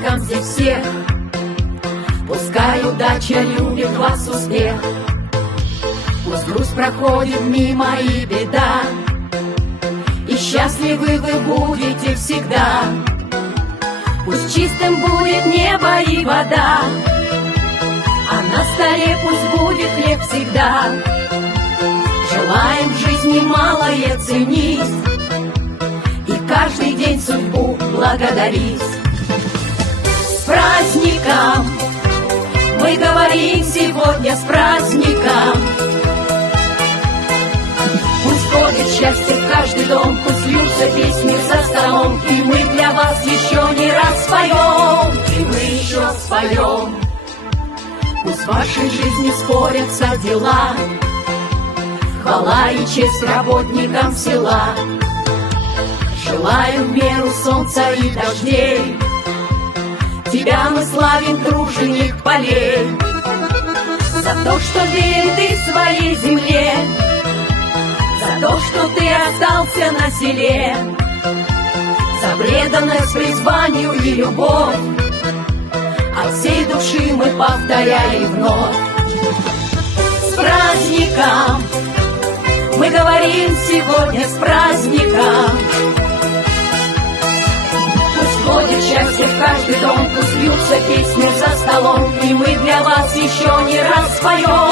праздником здесь всех. Пускай удача любит вас успех. Пусть грусть проходит мимо и беда, и счастливы вы будете всегда. Пусть чистым будет небо и вода, а на столе пусть будет хлеб всегда. Желаем в жизни малое ценить и каждый день судьбу благодарить. С праздником! Мы говорим сегодня с праздником. Пусть входит счастье в каждый дом, пусть льются песни за столом, и мы для вас еще не раз споем, и мы еще споем. Пусть в вашей жизни спорятся дела, хвала и честь работникам села. Желаем в меру солнца и дождей, тебя мы славим, труженик полей, за то, что верен ты своей земле, за то, что ты остался на селе, за преданность призванию и любовь. От всей души мы повторяем вновь. С праздником! Мы говорим сегодня с праздником. Пусть входит счастье в каждый дом, пусть льются песни за столом, и мы для вас еще не раз споем.